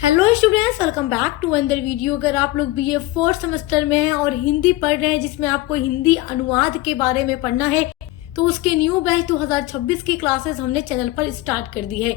Hello students, welcome back to another video. अगर आप लोग बीए फोर्थ सेमेस्टर में हैं और हिंदी पढ़ रहे हैं जिसमें आपको हिंदी अनुवाद के बारे में पढ़ना है तो उसके न्यू बैच 2026 की क्लासेस हमने चैनल पर स्टार्ट कर दी है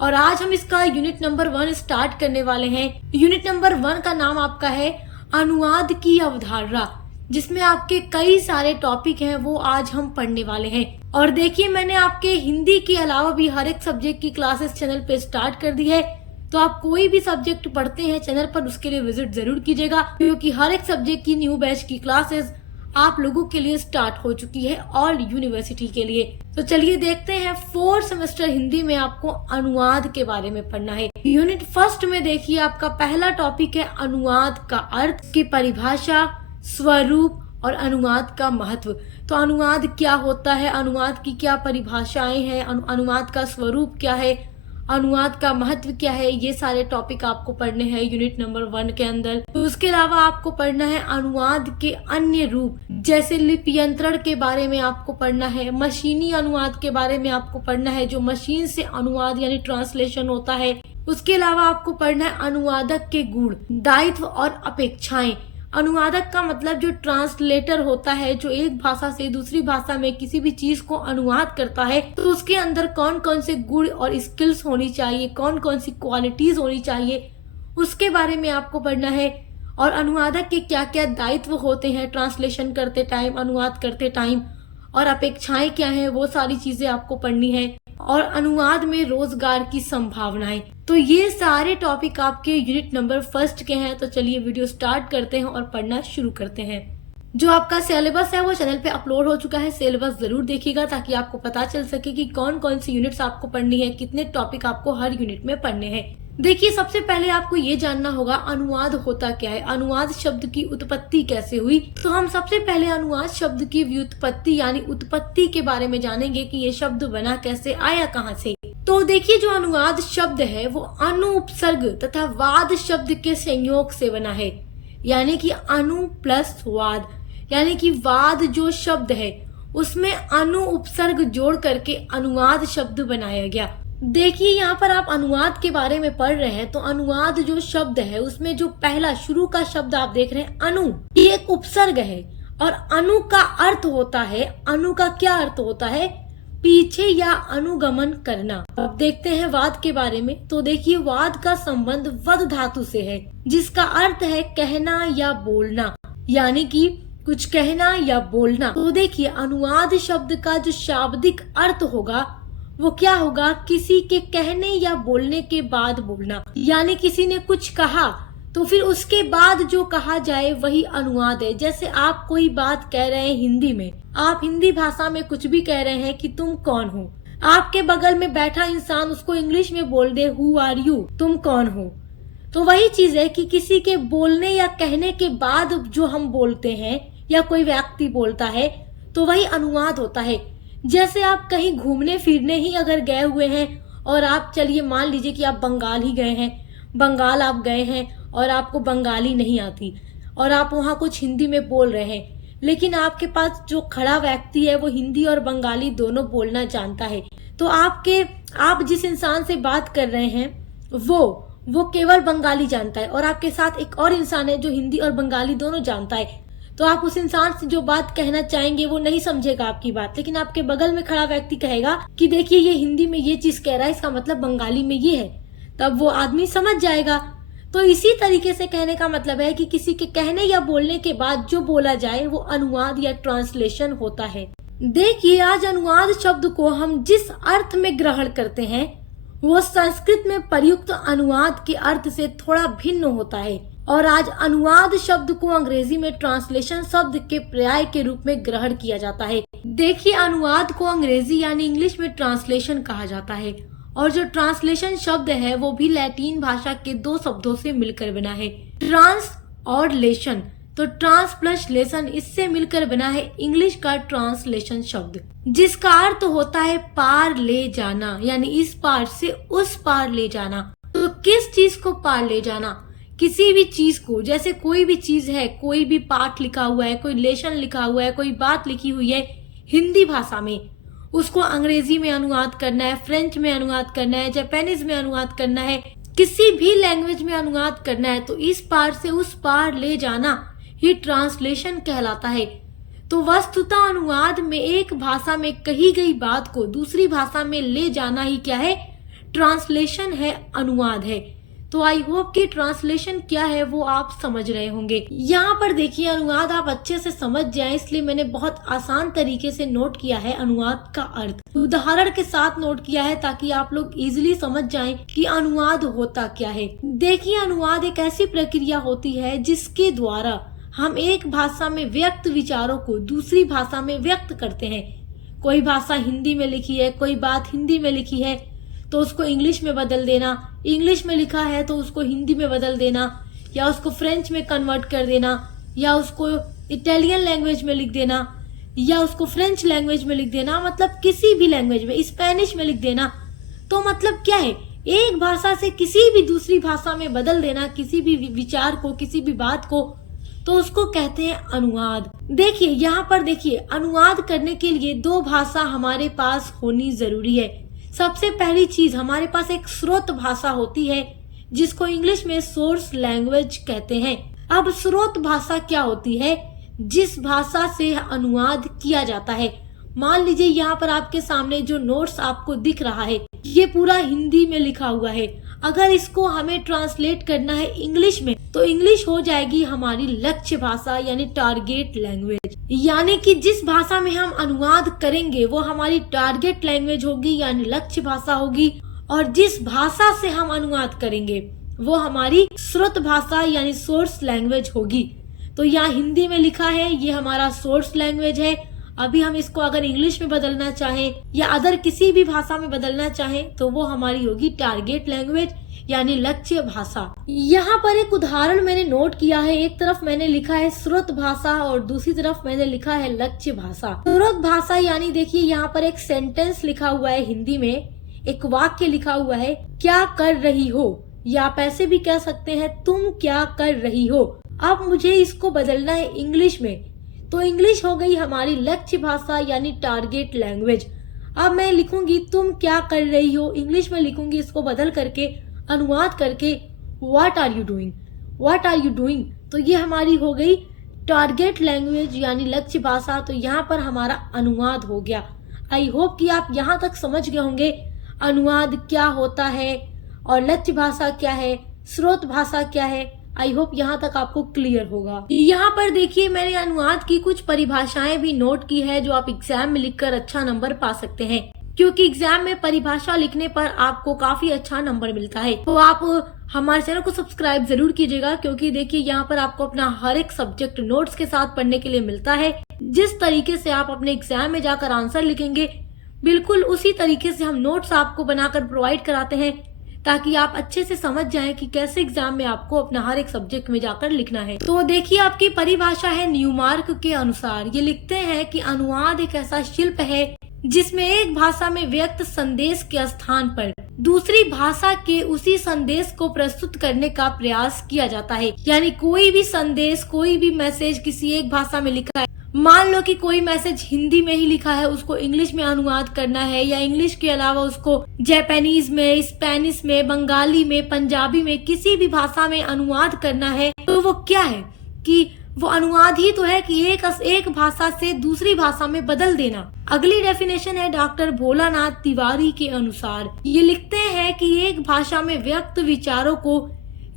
और आज हम इसका यूनिट नंबर 1 स्टार्ट करने वाले हैं। यूनिट नंबर 1 का नाम आपका है अनुवाद की अवधारणा, जिसमें आपके कई सारे टॉपिक हैं वो आज हम पढ़ने वाले हैं। और देखिए, मैंने आपके हिंदी के अलावा भी हर एक सब्जेक्ट की क्लासेस चैनल पे स्टार्ट कर दी है, तो आप कोई भी सब्जेक्ट पढ़ते हैं चैनल पर उसके लिए विजिट जरूर कीजिएगा, क्योंकि हर एक सब्जेक्ट की न्यू बैच की क्लासेस आप लोगों के लिए स्टार्ट हो चुकी है ऑल यूनिवर्सिटी के लिए। तो चलिए देखते हैं, फोर्थ सेमेस्टर हिंदी में आपको अनुवाद के बारे में पढ़ना है। यूनिट फर्स्ट में देखिए, आपका पहला टॉपिक है अनुवाद का अर्थ की परिभाषा, स्वरूप और अनुवाद का महत्व। तो अनुवाद क्या होता है, अनुवाद की क्या परिभाषाएं हैं, अनुवाद का स्वरूप क्या है, अनुवाद का महत्व क्या है, ये सारे टॉपिक आपको पढ़ने हैं यूनिट नंबर 1 के अंदर। तो उसके अलावा आपको पढ़ना है अनुवाद के अन्य रूप, जैसे लिप्यंतरण के बारे में आपको पढ़ना है, मशीनी अनुवाद के बारे में आपको पढ़ना है, जो मशीन से अनुवाद यानी ट्रांसलेशन होता है। उसके अलावा आपको पढ़ना है अनुवादक के गुण, दायित्व और अपेक्षाएं। अनुवादक का मतलब जो ट्रांसलेटर होता है, जो एक भाषा से दूसरी भाषा में किसी भी चीज को अनुवाद करता है, तो उसके अंदर कौन कौन से गुण और स्किल्स होनी चाहिए, कौन कौन सी क्वालिटीज होनी चाहिए, उसके बारे में आपको पढ़ना है। और अनुवादक के क्या क्या दायित्व होते हैं ट्रांसलेशन करते टाइम, अनुवाद करते टाइम, और अपेक्षाएं क्या हैं, वो सारी चीजें आपको पढ़नी है। और अनुवाद में रोजगार की संभावनाएं। तो ये सारे टॉपिक आपके यूनिट नंबर फर्स्ट के हैं। तो चलिए वीडियो स्टार्ट करते हैं और पढ़ना शुरू करते हैं। जो आपका सिलेबस है वो चैनल पे अपलोड हो चुका है, सिलेबस जरूर देखिएगा ताकि आपको पता चल सके कि कौन कौन सी यूनिट्स आपको पढ़नी है, कितने टॉपिक आपको हर यूनिट में पढ़ने हैं। देखिए, सबसे पहले आपको ये जानना होगा अनुवाद होता क्या है, अनुवाद शब्द की उत्पत्ति कैसे हुई। तो हम सबसे पहले अनुवाद शब्द की व्युत्पत्ति यानी उत्पत्ति के बारे में जानेंगे कि ये शब्द बना कैसे, आया कहाँ से। तो देखिए, जो अनुवाद शब्द है वो अनु उपसर्ग तथा वाद शब्द के संयोग से बना है, यानी कि अनु प्लस वाद, यानी कि वाद जो शब्द है उसमें अनु उपसर्ग जोड़ करके अनुवाद शब्द बनाया गया। देखिए, यहाँ पर आप अनुवाद के बारे में पढ़ रहे हैं, तो अनुवाद जो शब्द है उसमें जो पहला शुरू का शब्द आप देख रहे हैं अनु, ये एक उपसर्ग है। और अनु का अर्थ होता है, अनु का क्या अर्थ होता है, पीछे या अनुगमन करना। अब देखते हैं वाद के बारे में। तो देखिए, वाद का संबंध वद धातु से है, जिसका अर्थ है कहना या बोलना, यानी कि कुछ कहना या बोलना। तो देखिए, अनुवाद शब्द का जो शाब्दिक अर्थ होगा वो क्या होगा, किसी के कहने या बोलने के बाद बोलना, यानी किसी ने कुछ कहा तो फिर उसके बाद जो कहा जाए वही अनुवाद है। जैसे आप कोई बात कह रहे हैं हिंदी में, आप हिंदी भाषा में कुछ भी कह रहे हैं कि तुम कौन हो, आपके बगल में बैठा इंसान उसको इंग्लिश में बोल दे हु आर यू, तुम कौन हो। तो वही चीज है कि किसी के बोलने या कहने के बाद जो हम बोलते हैं या कोई व्यक्ति बोलता है तो वही अनुवाद होता है। जैसे आप कहीं घूमने फिरने ही अगर गए हुए हैं और आप, चलिए मान लीजिए कि आप बंगाल ही गए हैं, बंगाल आप गए हैं और आपको बंगाली नहीं आती और आप वहाँ कुछ हिंदी में बोल रहे हैं, लेकिन आपके पास जो खड़ा व्यक्ति है वो हिंदी और बंगाली दोनों बोलना जानता है। तो आप जिस इंसान से बात कर रहे हैं वो केवल बंगाली जानता है और आपके साथ एक और इंसान है जो हिंदी और बंगाली दोनों जानता है। तो आप उस इंसान से जो बात कहना चाहेंगे वो नहीं समझेगा आपकी बात, लेकिन आपके बगल में खड़ा व्यक्ति कहेगा कि देखिए ये हिंदी में ये चीज कह रहा है, इसका मतलब बंगाली में ये है, तब वो आदमी समझ जाएगा। तो इसी तरीके से कहने का मतलब है कि किसी के कहने या बोलने के बाद जो बोला जाए वो अनुवाद या ट्रांसलेशन होता है। देखिए, आज अनुवाद शब्द को हम जिस अर्थ में ग्रहण करते हैं वो संस्कृत में प्रयुक्त अनुवाद के अर्थ से थोड़ा भिन्न होता है, और आज अनुवाद शब्द को अंग्रेजी में ट्रांसलेशन शब्द के पर्याय के रूप में ग्रहण किया जाता है। देखिए, अनुवाद को अंग्रेजी यानी इंग्लिश में ट्रांसलेशन कहा जाता है, और जो ट्रांसलेशन शब्द है वो भी लैटिन भाषा के 2 शब्दों से मिलकर बना है, ट्रांस और लेशन। तो ट्रांस प्लस लेशन, इससे मिलकर बना है इंग्लिश का ट्रांसलेशन शब्द, जिसका अर्थ होता है पार ले जाना, यानी इस पार से उस पार ले जाना। तो किस चीज को पार ले जाना, किसी भी चीज को, जैसे कोई भी चीज है, कोई भी पाठ लिखा हुआ है, कोई लेशन लिखा हुआ है, कोई बात लिखी हुई है हिंदी भाषा में, उसको अंग्रेजी में अनुवाद करना है, फ्रेंच में अनुवाद करना है, जापानीज में अनुवाद करना है, किसी भी लैंग्वेज में अनुवाद करना है तो इस पार से उस पार ले जाना ही ट्रांसलेशन कहलाता है। तो वस्तुतः अनुवाद में एक भाषा में कही गई बात को दूसरी भाषा में ले जाना ही क्या है, ट्रांसलेशन है, अनुवाद है। तो आई होप कि ट्रांसलेशन क्या है वो आप समझ रहे होंगे। यहाँ पर देखिए अनुवाद आप अच्छे से समझ जाएं, इसलिए मैंने बहुत आसान तरीके से नोट किया है अनुवाद का अर्थ, उदाहरण के साथ नोट किया है ताकि आप लोग इजीली समझ जाएं कि अनुवाद होता क्या है। देखिए अनुवाद एक ऐसी प्रक्रिया होती है जिसके द्वारा हम एक भाषा में व्यक्त विचारों को दूसरी भाषा में व्यक्त करते हैं। कोई भाषा हिंदी में लिखी है, कोई बात हिंदी में लिखी है तो उसको इंग्लिश में बदल देना, इंग्लिश में लिखा है तो उसको हिंदी में बदल देना, या उसको फ्रेंच में कन्वर्ट कर देना, या उसको इटालियन लैंग्वेज में लिख देना, या उसको फ्रेंच लैंग्वेज में लिख देना, मतलब किसी भी लैंग्वेज में, स्पेनिश में लिख देना। तो मतलब क्या है, एक भाषा से किसी भी दूसरी भाषा में बदल देना किसी भी विचार को, किसी भी बात को, तो उसको कहते हैं अनुवाद। देखिए यहाँ पर देखिए अनुवाद करने के लिए दो भाषा हमारे पास होनी जरूरी है। सबसे पहली चीज हमारे पास एक स्रोत भाषा होती है जिसको इंग्लिश में सोर्स लैंग्वेज कहते हैं। अब स्रोत भाषा क्या होती है, जिस भाषा से अनुवाद किया जाता है। मान लीजिए यहाँ पर आपके सामने जो नोट्स आपको दिख रहा है ये पूरा हिंदी में लिखा हुआ है। अगर इसको हमें ट्रांसलेट करना है इंग्लिश में तो इंग्लिश हो जाएगी हमारी लक्ष्य भाषा यानी टारगेट लैंग्वेज। यानी कि जिस भाषा में हम अनुवाद करेंगे वो हमारी टारगेट लैंग्वेज होगी यानी लक्ष्य भाषा होगी, और जिस भाषा से हम अनुवाद करेंगे वो हमारी स्रोत भाषा यानी सोर्स लैंग्वेज होगी। तो यहाँ हिंदी में लिखा है ये हमारा सोर्स लैंग्वेज है। अभी हम इसको अगर इंग्लिश में बदलना चाहें या अदर किसी भी भाषा में बदलना चाहें तो वो हमारी होगी टारगेट लैंग्वेज यानी लक्ष्य भाषा। यहाँ पर एक उदाहरण मैंने नोट किया है, एक तरफ मैंने लिखा है स्रोत भाषा और दूसरी तरफ मैंने लिखा है लक्ष्य भाषा। स्रोत भाषा यानी देखिए यहाँ पर एक सेंटेंस लिखा हुआ है हिंदी में, एक वाक्य लिखा हुआ है, क्या कर रही हो, या आप ऐसे भी कह सकते हैं तुम क्या कर रही हो। अब मुझे इसको बदलना है इंग्लिश में, तो इंग्लिश हो गई हमारी लक्ष्य भाषा यानी टारगेट लैंग्वेज। अब मैं लिखूंगी तुम क्या कर रही हो, इंग्लिश में लिखूंगी इसको बदल करके, अनुवाद करके what are you doing, what are you doing. तो ये हमारी हो गई टारगेट लैंग्वेज यानी लक्ष्य भाषा। तो यहाँ पर हमारा अनुवाद हो गया। आई होप कि आप यहाँ तक समझ गए होंगे अनुवाद क्या होता है और लक्ष्य भाषा क्या है, स्रोत भाषा क्या है। आई होप यहाँ तक आपको क्लियर होगा। यहाँ पर देखिए मैंने अनुवाद की कुछ परिभाषाएं भी नोट की है जो आप एग्जाम में लिखकर अच्छा नंबर पा सकते हैं, क्योंकि एग्जाम में परिभाषा लिखने पर आपको काफी अच्छा नंबर मिलता है। तो आप हमारे चैनल को सब्सक्राइब जरूर कीजिएगा, क्योंकि देखिए यहाँ पर आपको अपना हर एक सब्जेक्ट नोट्स के साथ पढ़ने के लिए मिलता है। जिस तरीके से आप अपने एग्जाम में जाकर आंसर लिखेंगे बिल्कुल उसी तरीके से हम नोट्स आपको बनाकर प्रोवाइड कराते हैं, ताकि आप अच्छे से समझ जाएं कि कैसे एग्जाम में आपको अपना हर एक सब्जेक्ट में जाकर लिखना है। तो देखिए आपकी परिभाषा है न्यूमार्क के अनुसार। ये लिखते हैं कि अनुवाद एक ऐसा शिल्प है जिसमें एक भाषा में व्यक्त संदेश के स्थान पर दूसरी भाषा के उसी संदेश को प्रस्तुत करने का प्रयास किया जाता है। यानी कोई भी संदेश, कोई भी मैसेज किसी एक भाषा में लिखा है, मान लो कि कोई मैसेज हिंदी में ही लिखा है, उसको इंग्लिश में अनुवाद करना है, या इंग्लिश के अलावा उसको जापानीज में, स्पेनिश में, बंगाली में, पंजाबी में, किसी भी भाषा में अनुवाद करना है, तो वो क्या है कि वो अनुवाद ही तो है कि एक भाषा से दूसरी भाषा में बदल देना। अगली डेफिनेशन है डॉक्टर भोलानाथ तिवारी के अनुसार। ये लिखते हैं कि एक भाषा में व्यक्त विचारों को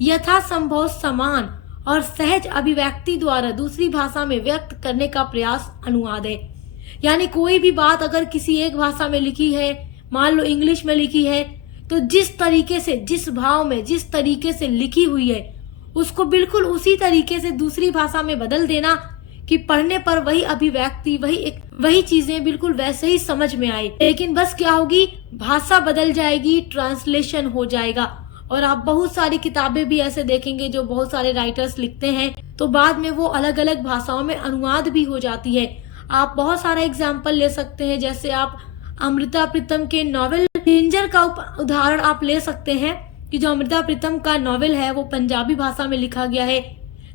यथासंभव समान और सहज अभिव्यक्ति द्वारा दूसरी भाषा में व्यक्त करने का प्रयास अनुवाद है। यानी कोई भी बात अगर किसी एक भाषा में लिखी है, मान लो इंग्लिश में लिखी है, तो जिस तरीके से, जिस भाव में, जिस तरीके से लिखी हुई है उसको बिल्कुल उसी तरीके से दूसरी भाषा में बदल देना कि पढ़ने पर वही अभिव्यक्ति, वही चीजें बिल्कुल वैसे ही समझ में आए। लेकिन बस क्या होगी, भाषा बदल जाएगी, ट्रांसलेशन हो जाएगा। और आप बहुत सारी किताबें भी ऐसे देखेंगे जो बहुत सारे राइटर्स लिखते हैं तो बाद में वो अलग अलग भाषाओं में अनुवाद भी हो जाती है। आप बहुत सारा एग्जाम्पल ले सकते हैं, जैसे आप अमृता प्रीतम के नॉवेल डेंजर का उदाहरण आप ले सकते हैं कि जो अमृता प्रीतम का नॉवेल है वो पंजाबी भाषा में लिखा गया है,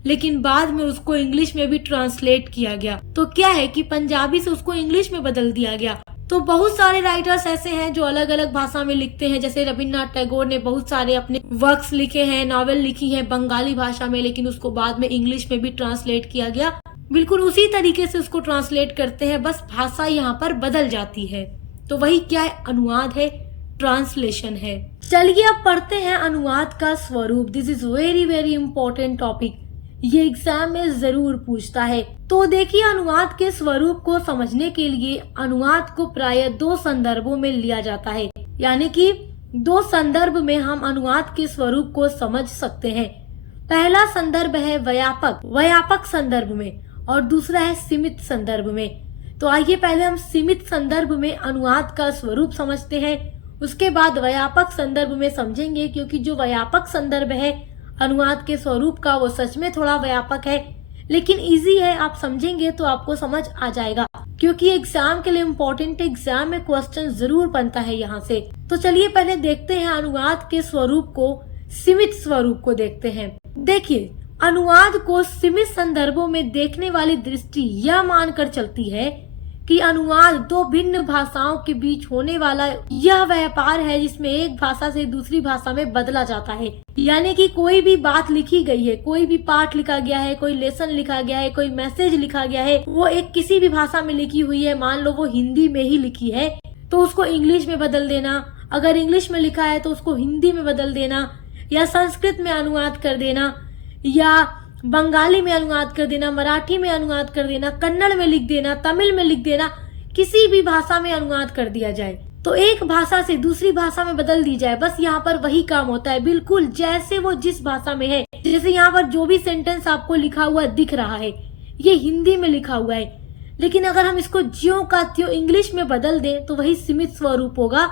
लेकिन बाद में उसको इंग्लिश में भी ट्रांसलेट किया गया। तो क्या है कि पंजाबी से उसको इंग्लिश में बदल दिया गया। तो बहुत सारे राइटर्स ऐसे हैं जो अलग अलग भाषा में लिखते हैं, जैसे रविन्द्रनाथ टैगोर ने बहुत सारे अपने वर्क्स लिखे हैं, नॉवेल लिखी है बंगाली भाषा में, लेकिन उसको बाद में इंग्लिश में भी ट्रांसलेट किया गया। बिल्कुल उसी तरीके से उसको ट्रांसलेट करते हैं, बस भाषा यहाँ पर बदल जाती है। तो वही क्या है, अनुवाद है, ट्रांसलेशन है। चलिए अब पढ़ते हैं अनुवाद का स्वरूप। This is very very important topic, ये एग्जाम में जरूर पूछता है। तो देखिए, अनुवाद के स्वरूप को समझने के लिए अनुवाद को प्रायः दो संदर्भों में लिया जाता है, यानी कि दो संदर्भ में हम अनुवाद के स्वरूप को समझ सकते हैं। पहला संदर्भ है व्यापक संदर्भ में, और दूसरा है सीमित संदर्भ में। तो आइए पहले हम सीमित संदर्भ में अनुवाद का स्वरूप समझते हैं, उसके बाद व्यापक संदर्भ में समझेंगे, क्योंकि जो व्यापक संदर्भ है अनुवाद के स्वरूप का वो सच में थोड़ा व्यापक है, लेकिन इजी है, आप समझेंगे तो आपको समझ आ जाएगा, क्योंकि एग्जाम के लिए इम्पोर्टेंट, एग्जाम में क्वेश्चन जरूर बनता है यहाँ से। तो चलिए पहले देखते हैं अनुवाद के स्वरूप को, सीमित स्वरूप को देखते हैं। देखिए, अनुवाद को सीमित संदर्भों में देखने वाली दृष्टि यह मानकर चलती है कि अनुवाद दो भिन्न भाषाओं के बीच होने वाला यह व्यापार है जिसमें एक भाषा से दूसरी भाषा में बदला जाता है। यानी कि कोई भी बात लिखी गई है, कोई भी पाठ लिखा गया है, कोई लेसन लिखा गया है, कोई मैसेज लिखा गया है, वो एक किसी भी भाषा में लिखी हुई है, मान लो वो हिंदी में ही लिखी है तो उसको इंग्लिश में बदल देना, अगर इंग्लिश में लिखा है तो उसको हिंदी में बदल देना, या संस्कृत में अनुवाद कर देना, या बंगाली में अनुवाद कर देना, मराठी में अनुवाद कर देना, कन्नड़ में लिख देना, तमिल में लिख देना, किसी भी भाषा में अनुवाद कर दिया जाए तो एक भाषा से दूसरी भाषा में बदल दी जाए, बस यहाँ पर वही काम होता है, बिल्कुल जैसे वो जिस भाषा में है। जैसे यहाँ पर जो भी सेंटेंस आपको लिखा हुआ दिख रहा है ये हिंदी में लिखा हुआ है, लेकिन अगर हम इसको ज्यों का त्यों इंग्लिश में बदल दें तो वही सीमित स्वरूप होगा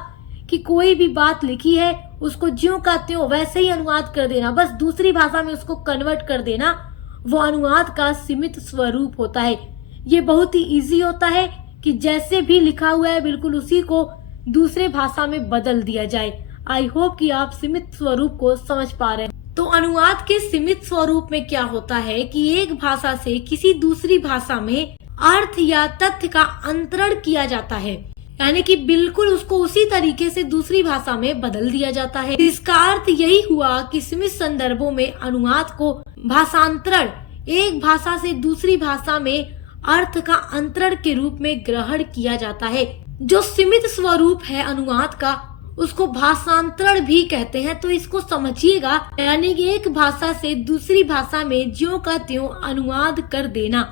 कि कोई भी बात लिखी है उसको ज्यों का त्यों वैसे ही अनुवाद कर देना, बस दूसरी भाषा में उसको कन्वर्ट कर देना, वो अनुवाद का सीमित स्वरूप होता है। ये बहुत ही इजी होता है कि जैसे भी लिखा हुआ है बिल्कुल उसी को दूसरे भाषा में बदल दिया जाए। आई होप कि आप सीमित स्वरूप को समझ पा रहे हैं। तो अनुवाद के सीमित स्वरूप में क्या होता है कि एक भाषा से किसी दूसरी भाषा में अर्थ या तथ्य का अंतरण किया जाता है, यानी कि बिल्कुल उसको उसी तरीके से दूसरी भाषा में बदल दिया जाता है। इसका अर्थ यही हुआ कि सीमित संदर्भों में अनुवाद को भाषांतरण, एक भाषा से दूसरी भाषा में अर्थ का अंतरण के रूप में ग्रहण किया जाता है। जो सीमित स्वरूप है अनुवाद का उसको भाषांतरण भी कहते हैं, तो इसको समझिएगा, यानी कि एक भाषा से दूसरी भाषा में ज्यों का त्यों अनुवाद कर देना,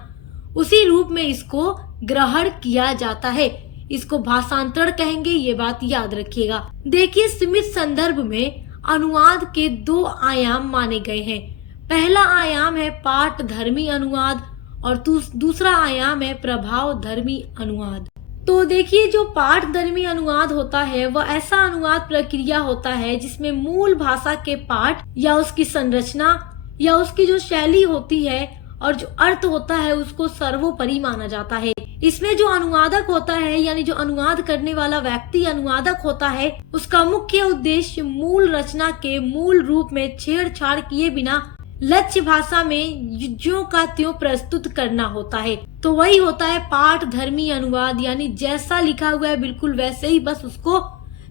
उसी रूप में इसको ग्रहण किया जाता है, इसको भाषांतरण कहेंगे, ये बात याद रखिएगा। देखिए, सीमित संदर्भ में अनुवाद के दो आयाम माने गए हैं। पहला आयाम है पाठ धर्मी अनुवाद और दूसरा आयाम है प्रभाव धर्मी अनुवाद। तो देखिए, जो पाठ धर्मी अनुवाद होता है वह ऐसा अनुवाद प्रक्रिया होता है जिसमें मूल भाषा के पाठ या उसकी संरचना या उसकी जो शैली होती है और जो अर्थ होता है उसको सर्वोपरि माना जाता है। इसमें जो अनुवादक होता है, यानी जो अनुवाद करने वाला व्यक्ति अनुवादक होता है, उसका मुख्य उद्देश्य मूल रचना के मूल रूप में छेड़छाड़ किए बिना लक्ष्य भाषा में ज्यों का त्यों प्रस्तुत करना होता है। तो वही होता है पाठ धर्मी अनुवाद, यानी जैसा लिखा हुआ है बिल्कुल वैसे ही बस उसको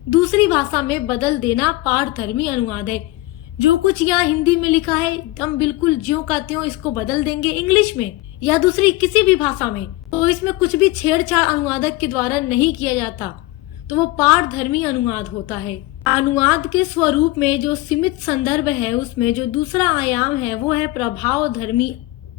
दूसरी भाषा में बदल देना पाठ धर्मी अनुवाद है। जो कुछ यहाँ हिंदी में लिखा है हम बिल्कुल ज्यों का त्यों इसको बदल देंगे इंग्लिश में या दूसरी किसी भी भाषा में, तो इसमें कुछ भी छेड़छाड़ अनुवादक के द्वारा नहीं किया जाता, तो वो पाठ धर्मी अनुवाद होता है। अनुवाद के स्वरूप में जो सीमित संदर्भ है उसमें जो दूसरा आयाम है वो है प्रभाव धर्मी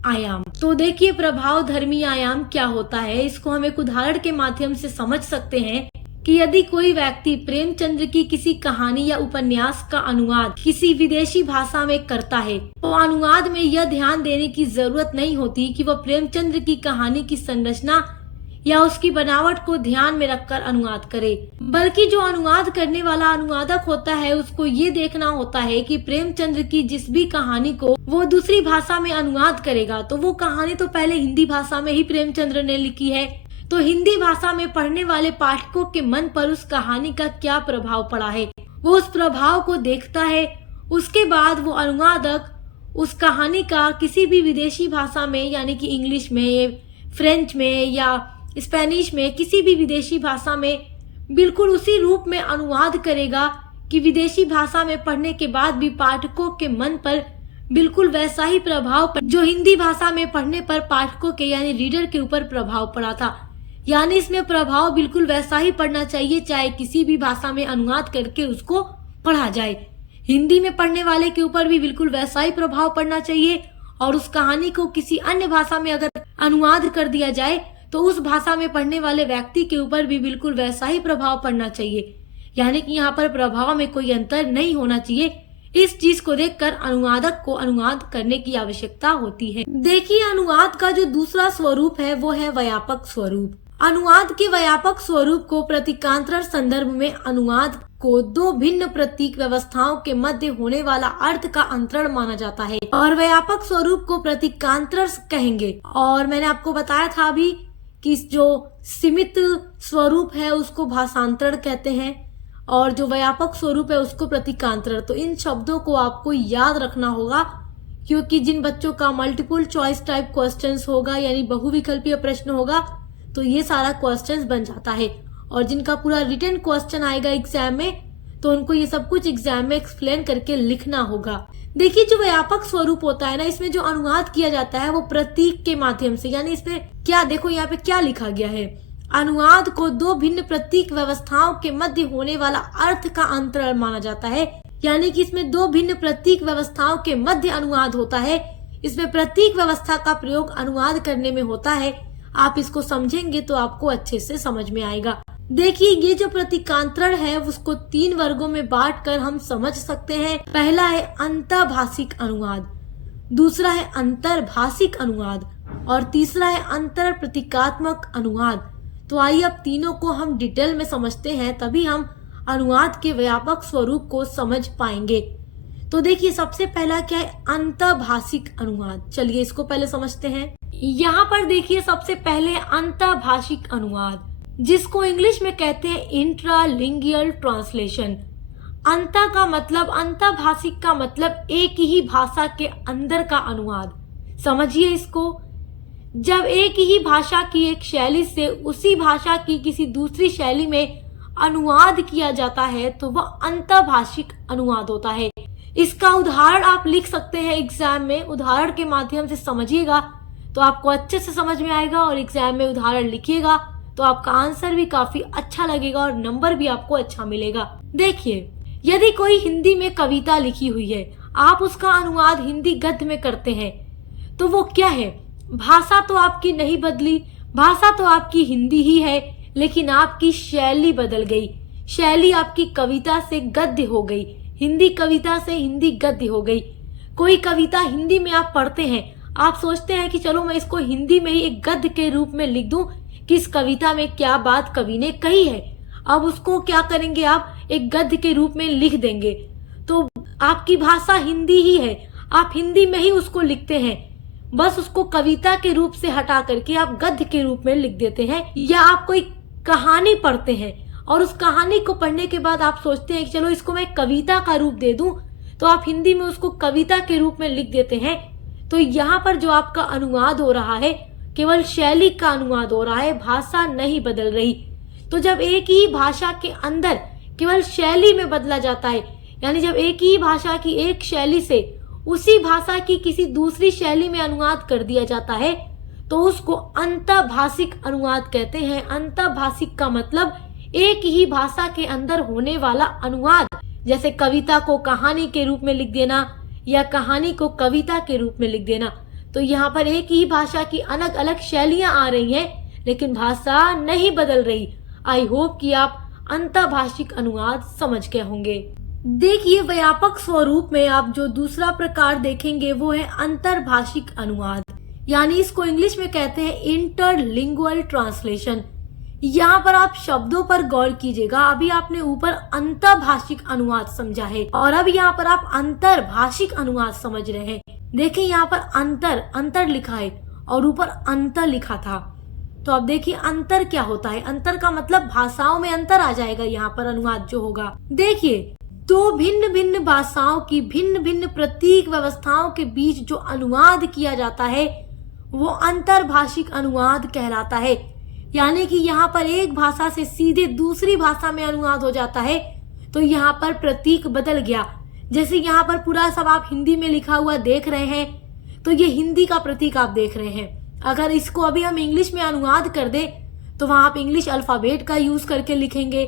आयाम। तो देखिए, प्रभाव धर्मी आयाम क्या होता है, इसको हम एक उदाहरण के माध्यम से समझ सकते हैं कि यदि कोई व्यक्ति प्रेमचंद्र की किसी कहानी या उपन्यास का अनुवाद किसी विदेशी भाषा में करता है तो अनुवाद में यह ध्यान देने की जरूरत नहीं होती कि वह प्रेमचंद्र की कहानी की संरचना या उसकी बनावट को ध्यान में रखकर अनुवाद करे, बल्कि जो अनुवाद करने वाला अनुवादक होता है उसको ये देखना होता है कि प्रेमचंद्र की जिस भी कहानी को वो दूसरी भाषा में अनुवाद करेगा तो वो कहानी तो पहले हिंदी भाषा में ही प्रेमचंद्र ने लिखी है, तो हिंदी भाषा में पढ़ने वाले पाठकों के मन पर उस कहानी का क्या प्रभाव पड़ा है, वो उस प्रभाव को देखता है। उसके बाद वो अनुवादक उस कहानी का किसी भी विदेशी भाषा में, यानी कि इंग्लिश में, फ्रेंच में या स्पेनिश में, किसी भी विदेशी भाषा में बिल्कुल उसी रूप में अनुवाद करेगा कि विदेशी भाषा में पढ़ने के बाद भी पाठकों के मन पर बिल्कुल वैसा ही प्रभाव पड़ा जो हिंदी भाषा में पढ़ने पर पाठकों के यानी रीडर के ऊपर प्रभाव पड़ा था। यानी इसमें प्रभाव बिल्कुल वैसा ही पड़ना चाहिए, चाहे किसी भी भाषा में अनुवाद करके उसको पढ़ा जाए। हिंदी में पढ़ने वाले के ऊपर भी बिल्कुल वैसा ही प्रभाव पड़ना चाहिए और उस कहानी को किसी अन्य भाषा में अगर अनुवाद कर दिया जाए तो उस भाषा में पढ़ने वाले व्यक्ति के ऊपर भी बिल्कुल वैसा ही प्रभाव पड़ना चाहिए। यानी कि यहाँ पर प्रभाव में कोई अंतर नहीं होना चाहिए। इस चीज को देखकर अनुवादक को अनुवाद करने की आवश्यकता होती है। देखिए, अनुवाद का जो दूसरा स्वरूप है वो है व्यापक स्वरूप। अनुवाद के व्यापक स्वरूप को प्रतीकांतर संदर्भ में अनुवाद को दो भिन्न प्रतीक व्यवस्थाओं के मध्य होने वाला अर्थ का अंतरण माना जाता है और व्यापक स्वरूप को प्रतीकांतर कहेंगे। और मैंने आपको बताया था अभी कि जो सीमित स्वरूप है उसको भाषांतरण कहते हैं और जो व्यापक स्वरूप है उसको प्रतीकांतर। तो इन शब्दों को आपको याद रखना होगा, क्योंकि जिन बच्चों का मल्टीपल चॉइस टाइप क्वेश्चंस होगा यानी बहुविकल्पीय प्रश्न होगा तो ये सारा क्वेश्चंस बन जाता है, और जिनका पूरा रिटन क्वेश्चन आएगा एग्जाम में तो उनको ये सब कुछ एग्जाम में एक्सप्लेन करके लिखना होगा। देखिए, जो व्यापक स्वरूप होता है ना, इसमें जो अनुवाद किया जाता है वो प्रतीक के माध्यम से, यानी इसमें क्या देखो यहाँ पे क्या लिखा गया है, अनुवाद को दो भिन्न प्रतीक व्यवस्थाओं के मध्य होने वाला अर्थ का अंतरण माना जाता है। यानी कि इसमें दो भिन्न प्रतीक व्यवस्थाओं के मध्य अनुवाद होता है। इसमें प्रतीक व्यवस्था का प्रयोग अनुवाद करने में होता है। आप इसको समझेंगे तो आपको अच्छे से समझ में आएगा। देखिए, ये जो प्रतीकांतरण है उसको 3 वर्गों में बांटकर हम समझ सकते हैं। पहला है अंतर्भाषिक अनुवाद, दूसरा है अंतर्भाषिक अनुवाद और तीसरा है अंतर प्रतीकात्मक अनुवाद। तो आइए अब तीनों को हम डिटेल में समझते हैं, तभी हम अनुवाद के व्यापक स्वरूप को समझ पाएंगे। तो देखिए, सबसे पहला क्या है, अंतर्भाषिक अनुवाद। चलिए इसको पहले समझते हैं। यहाँ पर देखिए, सबसे पहले अंतर्भाषिक अनुवाद, जिसको इंग्लिश में कहते हैं इंट्रालिंगुअल ट्रांसलेशन। अंतर का मतलब, अंतर्भाषिक का मतलब एक ही भाषा के अंदर का अनुवाद। समझिए इसको, जब एक ही भाषा की एक शैली से उसी भाषा की किसी दूसरी शैली में अनुवाद किया जाता है तो वह अंतर्भाषिक अनुवाद होता है। इसका उदाहरण आप लिख सकते हैं एग्जाम में। उदाहरण के माध्यम से समझिएगा तो आपको अच्छे से समझ में आएगा, और एग्जाम में उदाहरण लिखिएगा तो आपका आंसर भी काफी अच्छा लगेगा और नंबर भी आपको अच्छा मिलेगा। देखिए, यदि कोई हिंदी में कविता लिखी हुई है, आप उसका अनुवाद हिंदी गद्य में करते हैं, तो वो क्या है, भाषा तो आपकी नहीं बदली, भाषा तो आपकी हिंदी ही है, लेकिन आपकी शैली बदल गई। शैली आपकी कविता से गद्य हो गई, हिंदी कविता से हिंदी गद्य हो गई। कोई कविता हिंदी में आप पढ़ते हैं, आप सोचते हैं कि चलो मैं इसको हिंदी में ही एक गद्य के रूप में लिख दूं कि इस कविता में क्या बात कवि ने कही है। अब उसको क्या करेंगे, आप एक गद्य के रूप में लिख देंगे। तो आपकी भाषा हिंदी ही है, आप हिंदी में ही उसको लिखते हैं, बस उसको कविता के रूप से हटा करके आप गद्य के रूप में लिख देते हैं। या आप कोई कहानी पढ़ते हैं और उस कहानी को पढ़ने के बाद आप सोचते हैं कि चलो इसको मैं कविता का रूप दे दूं, तो आप हिंदी में उसको कविता के रूप में लिख देते हैं। तो यहाँ पर जो आपका अनुवाद हो रहा है केवल शैली का अनुवाद हो रहा है, भाषा नहीं बदल रही। तो जब एक ही भाषा के अंदर केवल शैली में बदला जाता है, यानी जब एक ही भाषा की एक शैली से उसी भाषा की किसी दूसरी शैली में अनुवाद कर दिया जाता है, तो उसको अंतर्भाषिक अनुवाद कहते हैं। अंतर्भाषिक का मतलब एक ही भाषा के अंदर होने वाला अनुवाद, जैसे कविता को कहानी के रूप में लिख देना या कहानी को कविता के रूप में लिख देना। तो यहाँ पर एक ही भाषा की अलग अलग शैलियां आ रही हैं, लेकिन भाषा नहीं बदल रही। आई होप कि आप अंतर्भाषिक अनुवाद समझ गए होंगे। देखिए, व्यापक स्वरूप में आप जो दूसरा प्रकार देखेंगे वो है अंतर्भाषिक अनुवाद, यानी इसको इंग्लिश में कहते हैं इंटरलिंगुअल ट्रांसलेशन। यहाँ पर आप शब्दों पर गौर कीजिएगा। अभी आपने ऊपर अंतर्भाषिक अनुवाद समझा है और अब यहाँ पर आप अंतर्भाषिक अनुवाद समझ रहे हैं। देखिए, यहाँ पर अंतर लिखा है और ऊपर अंतर लिखा था। तो अब देखिए अंतर क्या होता है। अंतर का मतलब भाषाओं में अंतर आ जाएगा यहाँ पर अनुवाद जो होगा। देखिए, दो भिन्न भिन्न भाषाओं की भिन्न भिन्न प्रतीक व्यवस्थाओं के बीच जो अनुवाद किया जाता है वो अंतर्भाषिक अनुवाद कहलाता है। यानी कि यहाँ पर एक भाषा से सीधे दूसरी भाषा में अनुवाद हो जाता है, तो यहाँ पर प्रतीक बदल गया। जैसे यहाँ पर पूरा सब आप हिंदी में लिखा हुआ देख रहे हैं, तो ये हिंदी का प्रतीक आप देख रहे हैं। अगर इसको अभी हम इंग्लिश में अनुवाद कर दें, तो वहां आप इंग्लिश अल्फाबेट का यूज करके लिखेंगे,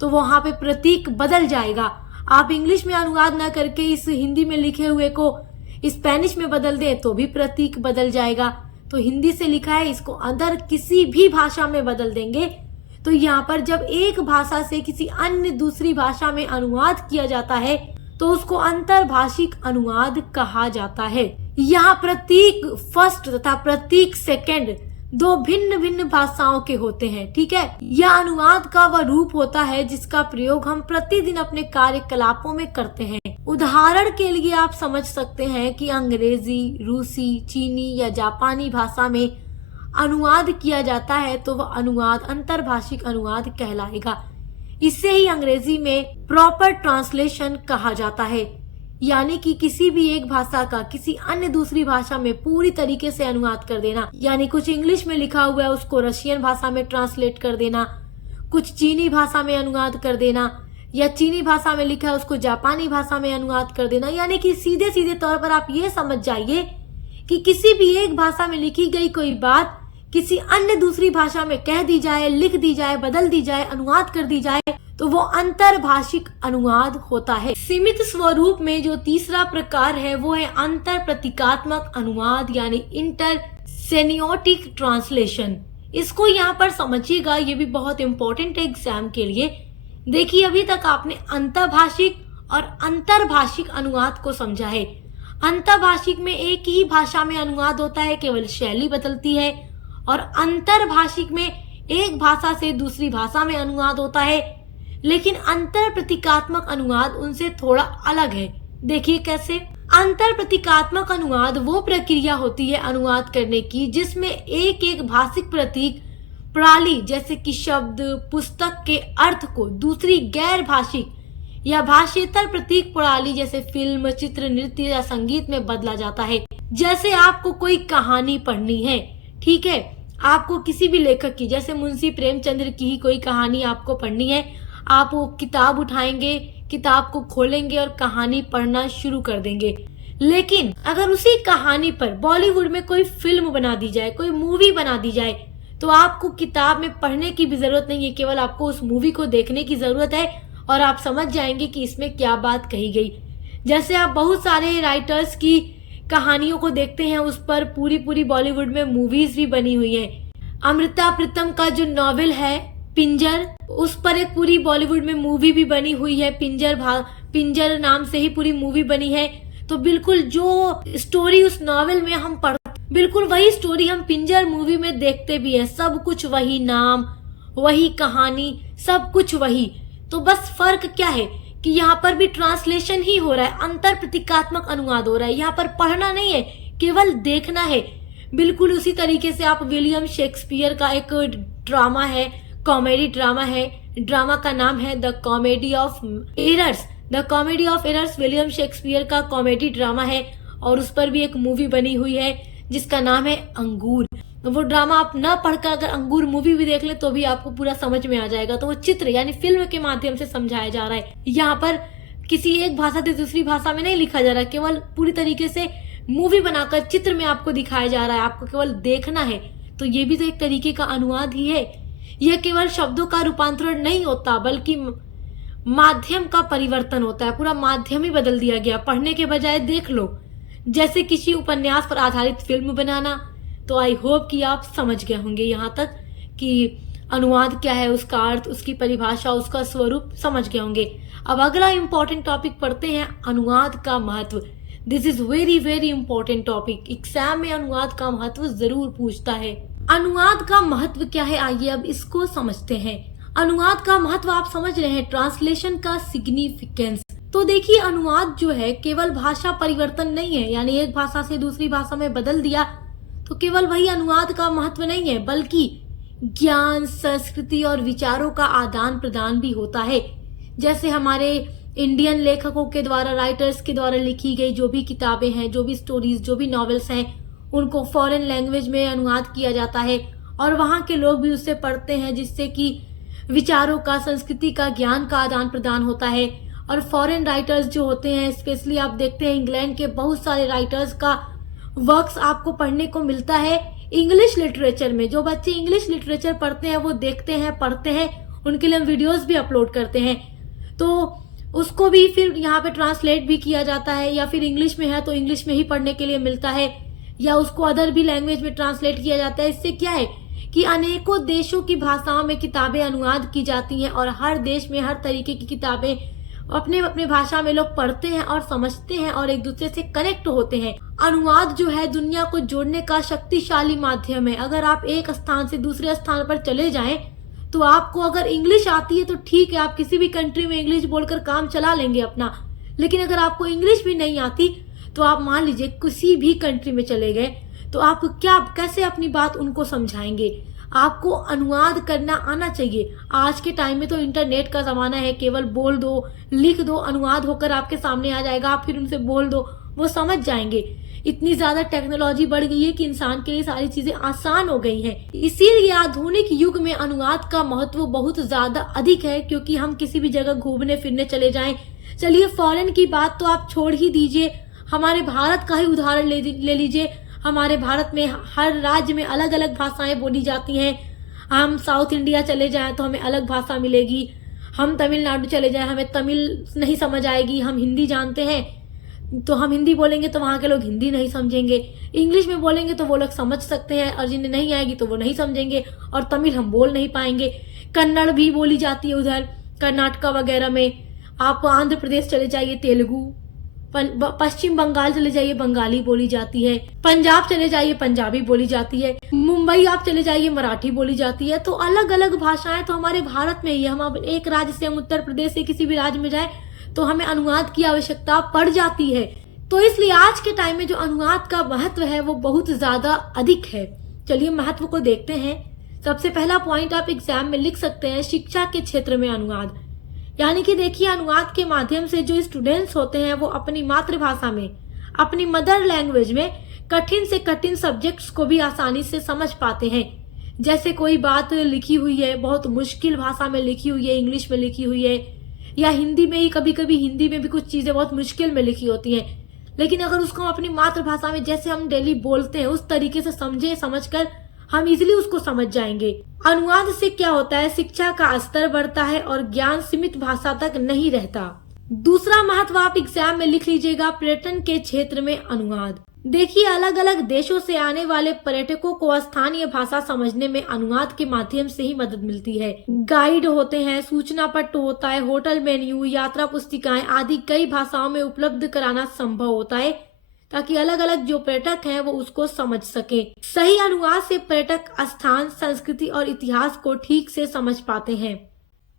तो वहां पे प्रतीक बदल जाएगा। आप इंग्लिश में अनुवाद ना करके इस हिंदी में लिखे हुए को स्पेनिश में बदल दें, तो भी प्रतीक बदल जाएगा। तो हिंदी से लिखा है, इसको अदर किसी भी भाषा में बदल देंगे, तो यहाँ पर जब एक भाषा से किसी अन्य दूसरी भाषा में अनुवाद किया जाता है, तो उसको अंतरभाषिक अनुवाद कहा जाता है। यहाँ प्रतीक फर्स्ट तथा प्रतीक सेकंड दो भिन्न भिन्न भाषाओं के होते हैं, ठीक है। यह अनुवाद का वह रूप होता है जिसका प्रयोग हम प्रतिदिन अपने कार्यकलापों में करते हैं। उदाहरण के लिए आप समझ सकते हैं कि अंग्रेजी, रूसी, चीनी या जापानी भाषा में अनुवाद किया जाता है, तो वह अनुवाद अंतरभाषिक अनुवाद कहलाएगा। इसे ही अंग्रेजी में प्रॉपर ट्रांसलेशन कहा जाता है, यानी कि किसी भी एक भाषा का किसी अन्य दूसरी भाषा में पूरी तरीके से अनुवाद कर देना। यानी कुछ इंग्लिश में लिखा हुआ है उसको रशियन भाषा में ट्रांसलेट कर देना, कुछ चीनी भाषा में अनुवाद कर देना, या चीनी भाषा में लिखा है उसको जापानी भाषा में अनुवाद कर देना। यानी कि सीधे सीधे तौर पर आप ये समझ जाइए कि किसी भी एक भाषा में लिखी गई कोई बात किसी अन्य दूसरी भाषा में कह दी जाए, लिख दी जाए, बदल दी जाए, अनुवाद कर दी जाए, तो वो अंतरभाषिक अनुवाद होता है। सीमित स्वरूप में जो तीसरा प्रकार है वो है अंतर प्रतीकात्मक अनुवाद, यानी इंटर सेमियोटिक ट्रांसलेशन। इसको यहाँ पर समझिएगा, ये भी बहुत इंपॉर्टेंट है एग्जाम के लिए। देखिए, अभी तक आपने अंतरभाषिक और अंतरभाषिक अनुवाद को समझा है। अंतरभाषिक में एक ही भाषा में अनुवाद होता है, केवल शैली बदलती है, और अंतरभाषिक में एक भाषा से दूसरी भाषा में अनुवाद होता है, लेकिन अंतर प्रतीकात्मक अनुवाद उनसे थोड़ा अलग है। देखिए कैसे। अंतर प्रतीकात्मक अनुवाद वो प्रक्रिया होती है अनुवाद करने की जिसमें एक एक भाषिक प्रतीक प्रणाली, जैसे कि शब्द, पुस्तक के अर्थ को दूसरी गैर भाषिक या भाषेतर प्रतीक प्रणाली जैसे फिल्म, चित्र, नृत्य या संगीत में बदला जाता है। जैसे आपको कोई कहानी पढ़नी है, ठीक है, आपको किसी भी लेखक की, जैसे मुंशी प्रेमचंद्र की ही कोई कहानी आपको पढ़नी है, आप वो किताब उठाएंगे, किताब को खोलेंगे और कहानी पढ़ना शुरू कर देंगे। लेकिन अगर उसी कहानी पर बॉलीवुड में कोई फिल्म बना दी जाए, कोई मूवी बना दी जाए, तो आपको किताब में पढ़ने की भी जरूरत नहीं है, केवल आपको उस मूवी को देखने की जरूरत है और आप समझ जाएंगे कि इसमें क्या बात कही गई। जैसे आप बहुत सारे राइटर्स की कहानियों को देखते हैं, उस पर पूरी पूरी बॉलीवुड में मूवीज भी बनी हुई है। अमृता प्रीतम का जो नॉवेल है पिंजर, उस पर एक पूरी बॉलीवुड में मूवी भी बनी हुई है। पिंजर नाम से ही पूरी मूवी बनी है। तो बिल्कुल जो स्टोरी उस नॉवेल में हम पढ़ते, बिल्कुल वही स्टोरी हम पिंजर मूवी में देखते भी है। सब कुछ वही, नाम वही, कहानी सब कुछ वही। तो बस फर्क क्या है कि यहाँ पर भी ट्रांसलेशन ही हो रहा है, अंतर प्रतीकात्मक अनुवाद हो रहा है। यहाँ पर पढ़ना नहीं है, केवल देखना है। बिल्कुल उसी तरीके से आप विलियम शेक्सपियर का एक ड्रामा है, कॉमेडी ड्रामा है, ड्रामा का नाम है the comedy of errors. The comedy of errors William Shakespeare का कॉमेडी ड्रामा है और उस पर भी एक मूवी बनी हुई है जिसका नाम है अंगूर। वो ड्रामा आप न पढ़कर अगर अंगूर मूवी भी देख ले तो भी आपको पूरा समझ में आ जाएगा। तो वो चित्र यानी फिल्म के माध्यम से समझाया जा रहा है। यहाँ पर किसी एक भाषा से दूसरी भाषा में नहीं लिखा जा रहा है, केवल पूरी तरीके से मूवी बनाकर चित्र में आपको दिखाया जा रहा है, आपको केवल देखना है। तो ये भी तो एक तरीके का अनुवाद ही है। यह केवल शब्दों का रूपांतरण नहीं होता बल्कि माध्यम का परिवर्तन होता है। पूरा माध्यम ही बदल दिया गया, पढ़ने के बजाय देख लो। जैसे किसी उपन्यास पर आधारित फिल्म बनाना। तो आई होप कि आप समझ गए होंगे यहाँ तक कि अनुवाद क्या है, उसका अर्थ, उसकी परिभाषा, उसका स्वरूप समझ गए होंगे। अब अगला इम्पोर्टेंट टॉपिक पढ़ते हैं, अनुवाद का महत्व। This is very very important topic. Exam में अनुवाद का महत्व जरूर पूछता है। अनुवाद का महत्व क्या है, आइए अब इसको समझते हैं। अनुवाद का महत्व आप समझ रहे हैं, ट्रांसलेशन का सिग्निफिकेंस। तो देखिए, अनुवाद जो है केवल भाषा परिवर्तन नहीं है, यानी एक भाषा से दूसरी भाषा में बदल दिया तो केवल वही अनुवाद का महत्व नहीं है, बल्कि ज्ञान, संस्कृति और विचारों का आदान प्रदान भी होता है। जैसे हमारे इंडियन लेखकों के द्वारा, राइटर्स के द्वारा लिखी गई जो भी किताबें हैं, जो भी स्टोरीज, जो भी नॉवेल्स हैं, उनको फॉरेन लैंग्वेज में अनुवाद किया जाता है और वहाँ के लोग भी उससे पढ़ते हैं, जिससे कि विचारों का, संस्कृति का, ज्ञान का आदान प्रदान होता है। और फॉरेन राइटर्स जो होते हैं, स्पेशली आप देखते हैं इंग्लैंड के बहुत सारे राइटर्स का वर्क्स आपको पढ़ने को मिलता है इंग्लिश लिटरेचर में। जो बच्चे इंग्लिश लिटरेचर पढ़ते हैं वो देखते हैं, पढ़ते हैं, उनके लिए हम वीडियोस भी अपलोड करते हैं, तो उसको भी फिर यहाँ पे ट्रांसलेट भी किया जाता है, या फिर इंग्लिश में है तो इंग्लिश में ही पढ़ने के लिए मिलता है, या उसको अदर भी लैंग्वेज में ट्रांसलेट किया जाता है। इससे क्या है कि अनेकों देशों की भाषाओं में किताबें अनुवाद की जाती हैं और हर देश में हर तरीके की किताबें अपने अपने भाषा में लोग पढ़ते हैं और समझते हैं और एक दूसरे से कनेक्ट होते हैं। अनुवाद जो है दुनिया को जोड़ने का शक्तिशाली माध्यम है। अगर आप एक स्थान से दूसरे स्थान पर चले जाएं तो आपको अगर इंग्लिश आती है तो ठीक है, आप किसी भी कंट्री में इंग्लिश बोलकर काम चला लेंगे अपना, लेकिन अगर आपको इंग्लिश भी नहीं आती तो आप मान लीजिए किसी भी कंट्री में चले गए तो आप कैसे अपनी बात उनको समझाएंगे। आपको अनुवाद करना आना चाहिए। आज के टाइम में तो इंटरनेट का ज़माना है, केवल बोल दो, लिख दो, अनुवाद होकर आपके सामने आ जाएगा, आप फिर उनसे बोल दो, वो समझ जाएंगे। इतनी ज़्यादा टेक्नोलॉजी बढ़ गई है कि इंसान के लिए सारी चीज़ें आसान हो गई हैं। इसीलिए आधुनिक युग में अनुवाद का महत्व बहुत ज़्यादा अधिक है, क्योंकि हम किसी भी जगह घूमने फिरने चले जाएं, चलिए फॉरेन की बात तो आप छोड़ ही दीजिए, हमारे भारत का ही उदाहरण ले लीजिए। हमारे भारत में हर राज्य में अलग अलग भाषाएं बोली जाती हैं। हम साउथ इंडिया चले जाएं तो हमें अलग भाषा मिलेगी, हम तमिलनाडु चले जाएं हमें तमिल नहीं समझ आएगी। हम हिंदी जानते हैं तो हम हिंदी बोलेंगे तो वहाँ के लोग हिंदी नहीं समझेंगे, इंग्लिश में बोलेंगे तो वो लोग समझ सकते हैं और जिन्हें नहीं आएगी तो वो नहीं समझेंगे, और तमिल हम बोल नहीं पाएंगे। कन्नड़ भी बोली जाती है उधर कर्नाटका वगैरह में। आप आंध्र प्रदेश चले जाइए तेलुगु, पश्चिम बंगाल चले जाइए बंगाली बोली जाती है, पंजाब चले जाइए पंजाबी बोली जाती है, मुंबई आप चले जाइए मराठी बोली जाती है। तो अलग अलग भाषाएं तो हमारे भारत में ही है। हम एक राज्य से, हम उत्तर प्रदेश से किसी भी राज्य में जाए तो हमें अनुवाद की आवश्यकता पड़ जाती है। तो इसलिए आज के टाइम में जो अनुवाद का महत्व है वो बहुत ज्यादा अधिक है। चलिए महत्व को देखते हैं। सबसे पहला पॉइंट आप एग्जाम में लिख सकते हैं, शिक्षा के क्षेत्र में अनुवाद। यानी कि देखिए, अनुवाद के माध्यम से जो स्टूडेंट्स होते हैं वो अपनी मातृभाषा में, अपनी मदर लैंग्वेज में कठिन से कठिन सब्जेक्ट्स को भी आसानी से समझ पाते हैं। जैसे कोई बात लिखी हुई है, बहुत मुश्किल भाषा में लिखी हुई है, इंग्लिश में लिखी हुई है, या हिंदी में ही, कभी कभी हिंदी में भी कुछ चीजें बहुत मुश्किल में लिखी होती हैं, लेकिन अगर उसको हम अपनी मातृभाषा में जैसे हम डेली बोलते हैं उस तरीके से समझकर हम इजीली उसको समझ जाएंगे। अनुवाद से क्या होता है, शिक्षा का स्तर बढ़ता है और ज्ञान सीमित भाषा तक नहीं रहता। दूसरा महत्व आप एग्जाम में लिख लीजिएगा, पर्यटन के क्षेत्र में अनुवाद। देखिए, अलग अलग देशों से आने वाले पर्यटकों को स्थानीय भाषा समझने में अनुवाद के माध्यम से ही मदद मिलती है। गाइड होते हैं, सूचना पट्ट होता है, होटल मेन्यू, यात्रा पुस्तिकाएं आदि कई भाषाओं में उपलब्ध कराना संभव होता है, ताकि अलग अलग जो पर्यटक हैं वो उसको समझ सके। सही अनुवाद से पर्यटक स्थान, संस्कृति और इतिहास को ठीक से समझ पाते हैं।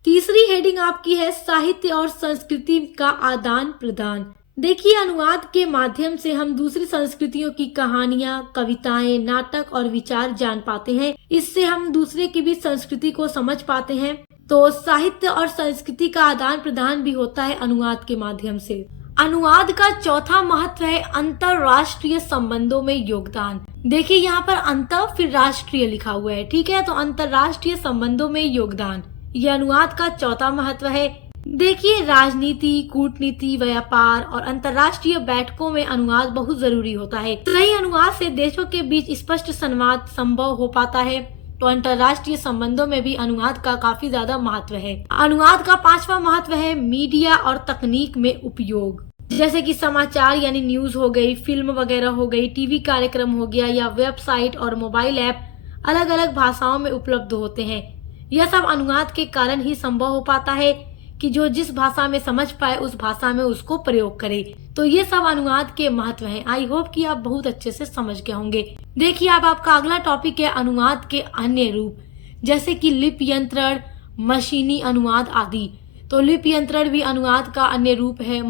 तीसरी हेडिंग आपकी है, साहित्य और संस्कृति का आदान प्रदान। देखिए, अनुवाद के माध्यम से हम दूसरी संस्कृतियों की कहानियां, कविताएं, नाटक और विचार जान पाते हैं। इससे हम दूसरे की भी संस्कृति को समझ पाते हैं। तो साहित्य और संस्कृति का आदान प्रदान भी होता है अनुवाद के माध्यम से। अनुवाद का चौथा महत्व है, अंतरराष्ट्रीय संबंधों में योगदान। देखिए, यहाँ पर अंतर फिर राष्ट्रीय लिखा हुआ है, ठीक है, तो अंतरराष्ट्रीय संबंधों में योगदान, ये अनुवाद का चौथा महत्व है। देखिए, राजनीति, कूटनीति, व्यापार और अंतर्राष्ट्रीय बैठकों में अनुवाद बहुत जरूरी होता है। सही अनुवाद से देशों के बीच स्पष्ट संवाद संभव हो पाता है। तो अंतर्राष्ट्रीय संबंधों में भी अनुवाद का काफी ज्यादा महत्व है। अनुवाद का पांचवा महत्व है, मीडिया और तकनीक में उपयोग। जैसे कि समाचार यानी न्यूज हो गई, फिल्म वगैरह हो गई, टीवी कार्यक्रम हो गया, या वेबसाइट और मोबाइल ऐप अलग अलग भाषाओं में उपलब्ध होते हैं। यह सब अनुवाद के कारण ही संभव हो पाता है कि जो जिस भाषा में समझ पाए उस भाषा में उसको प्रयोग करे। तो ये सब अनुवाद के महत्व हैं। आई होप कि आप बहुत अच्छे से समझ गए होंगे। देखिए, अब आपका अगला टॉपिक है अनुवाद के अन्य रूप, जैसे कि लिपि यंत्रण, मशीनी अनुवाद आदि। तो लिपि यंत्रण भी अनुवाद का अन्य रूप है,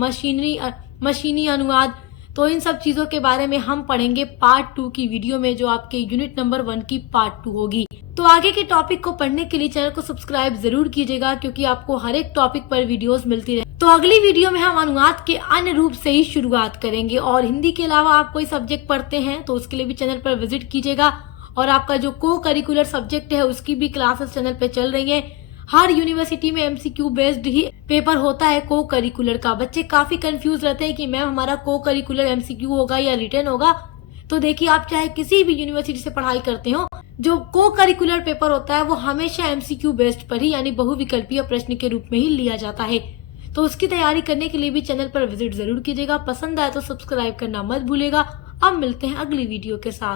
मशीनी अनुवाद। तो इन सब चीजों के बारे में हम पढ़ेंगे पार्ट 2 की वीडियो में, जो आपके यूनिट नंबर 1 की पार्ट 2 होगी। तो आगे के टॉपिक को पढ़ने के लिए चैनल को सब्सक्राइब जरूर कीजिएगा, क्योंकि आपको हर एक टॉपिक पर वीडियोस मिलती रहे। तो अगली वीडियो में हम अनुवाद के अन्य रूप से ही शुरुआत करेंगे। और हिंदी के अलावा आप कोई सब्जेक्ट पढ़ते हैं तो उसके लिए भी चैनल पर विजिट कीजिएगा और आपका जो को करिकुलर सब्जेक्ट है उसकी भी क्लासेस चैनल पे चल रही है। हर यूनिवर्सिटी में एमसीक्यू बेस्ड ही पेपर होता है को करिकुलर का। बच्चे काफी कंफ्यूज रहते हैं कि मैम हमारा को करिकुलर एमसीक्यू होगा या रिटन होगा। तो देखिए, आप चाहे किसी भी यूनिवर्सिटी से पढ़ाई करते हो, जो को करिकुलर पेपर होता है वो हमेशा एमसीक्यू बेस्ड पर ही यानी बहुविकल्पीय प्रश्न के रूप में ही लिया जाता है। तो उसकी तैयारी करने के लिए भी चैनल पर विजिट जरूर कीजिएगा। पसंद आए तो सब्सक्राइब करना मत भूलिएगा। अब मिलते हैं अगली वीडियो के साथ।